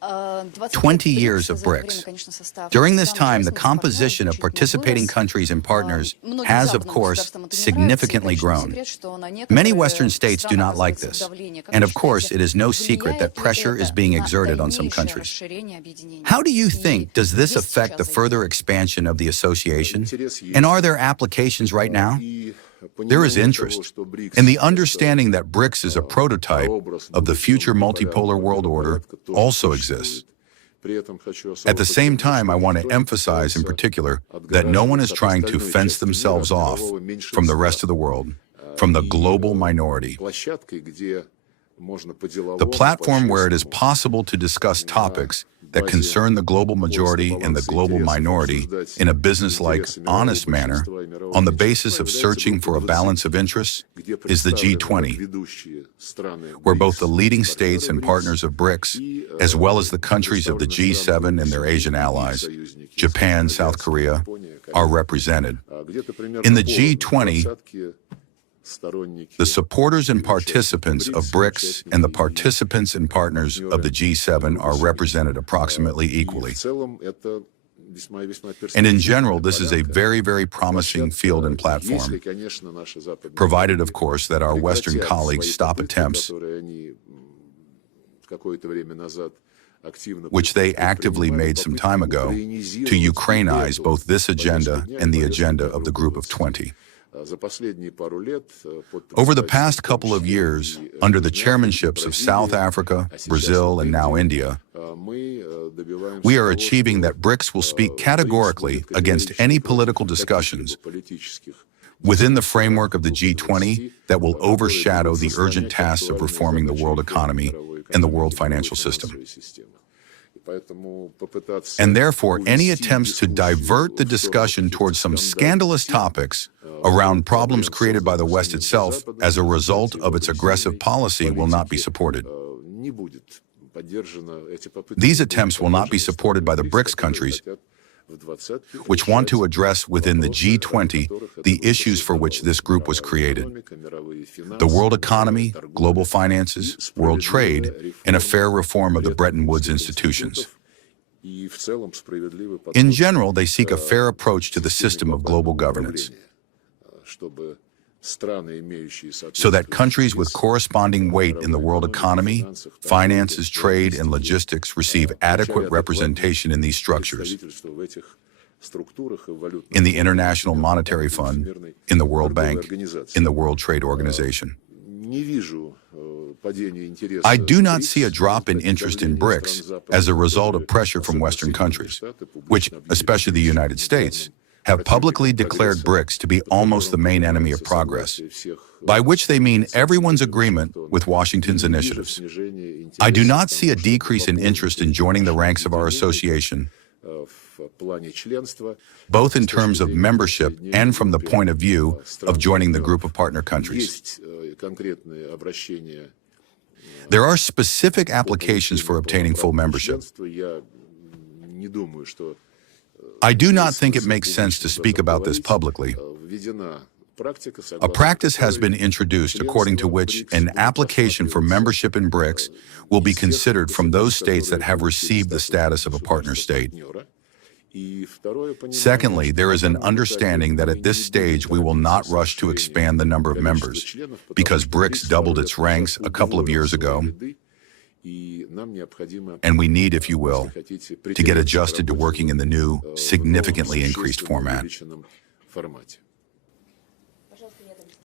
20 years of BRICS. During this time, the composition of participating countries and partners has, of course, significantly grown. Many Western states do not like this, and of course, it is no secret that pressure is being exerted on some countries. How do you think does this affect the further expansion of the association? And are there applications right now? There is interest, and the understanding that BRICS is a prototype of the future multipolar world order also exists. At the same time, I want to emphasize in particular that no one is trying to fence themselves off from the rest of the world, from the global minority. The platform where it is possible to discuss topics that concern the global majority and the global minority in a business-like, honest manner, on the basis of searching for a balance of interests, is the G20, where both the leading states and partners of BRICS, as well as the countries of the G7 and their Asian allies, Japan, South Korea, are represented. In the G20, the supporters and participants of BRICS and the participants and partners of the G7 are represented approximately equally. And in general, this is a very, very promising field and platform, provided, of course, that our Western colleagues stop attempts, which they actively made some time ago, to Ukrainize both this agenda and the agenda of the Group of 20. Over the past couple of years, under the chairmanships of South Africa, Brazil, and now India, we are achieving that BRICS will speak categorically against any political discussions within the framework of the G20 that will overshadow the urgent tasks of reforming the world economy and the world financial system. And therefore, any attempts to divert the discussion towards some scandalous topics around problems created by the West itself as a result of its aggressive policy will not be supported. These attempts will not be supported by the BRICS countries, which want to address within the G20 the issues for which this group was created: the world economy, global finances, world trade, and a fair reform of the Bretton Woods institutions. In general, they seek a fair approach to the system of global governance, so that countries with corresponding weight in the world economy, finances, trade, and logistics receive adequate representation in these structures, in the International Monetary Fund, in the World Bank, in the World Trade Organization. I do not see a drop in interest in BRICS as a result of pressure from Western countries, which, especially the United States, have publicly declared BRICS to be almost the main enemy of progress, by which they mean everyone's agreement with Washington's initiatives. I do not see a decrease in interest in joining the ranks of our association, both in terms of membership and from the point of view of joining the group of partner countries. There are specific applications for obtaining full membership. I do not think it makes sense to speak about this publicly. A practice has been introduced according to which an application for membership in BRICS will be considered from those states that have received the status of a partner state. Secondly, there is an understanding that at this stage we will not rush to expand the number of members, because BRICS doubled its ranks a couple of years ago, and we need, if you will, to get adjusted to working in the new, significantly increased format.